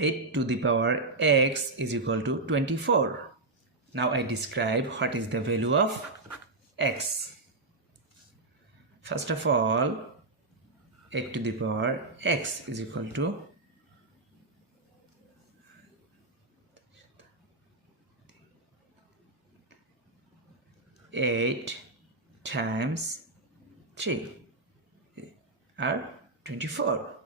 8 to the power x is equal to 24. Now I describe what is the value of x. First of all, 8 to the power x is equal to 8 times 3 are 24.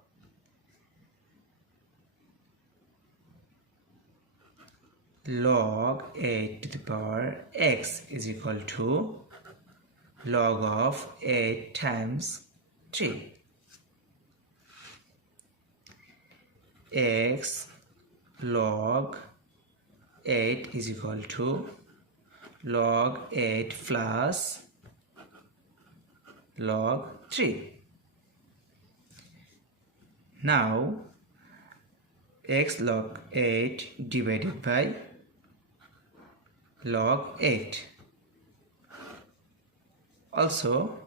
Log 8 to the power x is equal to log of 8 times 3. X log 8 is equal to log 8 plus log 3. Now x log 8 divided by log 8. Also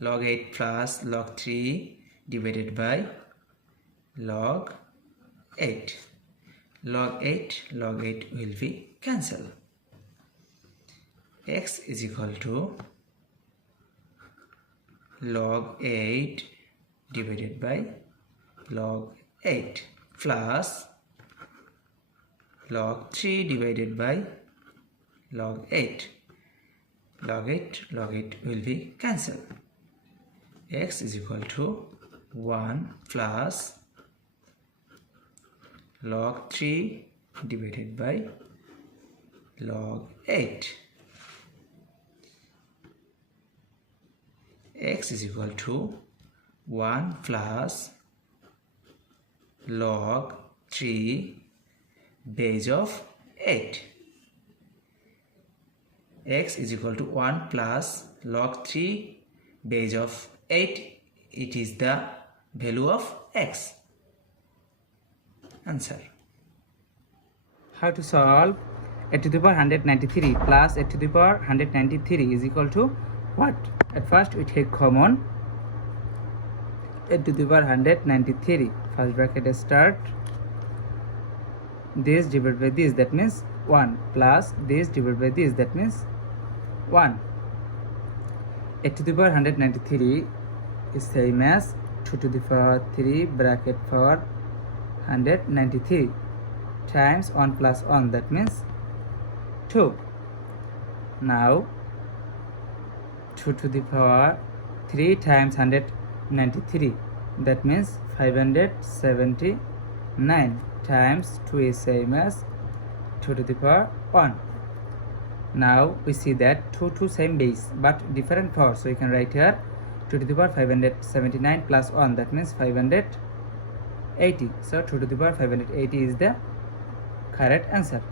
log 8 plus log 3 divided by log 8. Log 8 will be cancelled. X is equal to log 8 divided by log 8 plus log 3 divided by log 8. Log 8 will be cancelled. X is equal to 1 plus log 3 divided by log 8. X is equal to 1 plus log 3 base of 8. X is equal to 1 plus log 3 base of 8. It is the value of x. Answer. How to solve 8 to the power 193 plus 8 to the power 193 is equal to what? At first we take common 8 to the power 193. First bracket start. This divided by this, that means 1, plus this divided by this, that means 1. 8 to the power 193 is same as 2 to the power 3 bracket for 193 times 1 plus 1, that means 2. Now 2 to the power 3 times 193, that means 579 times 2 is same as 2 to the power 1. Now we see that 2 same base but different power, so you can write here 2 to the power 579 plus 1, that means 580. So 2 to the power 580 is the correct answer.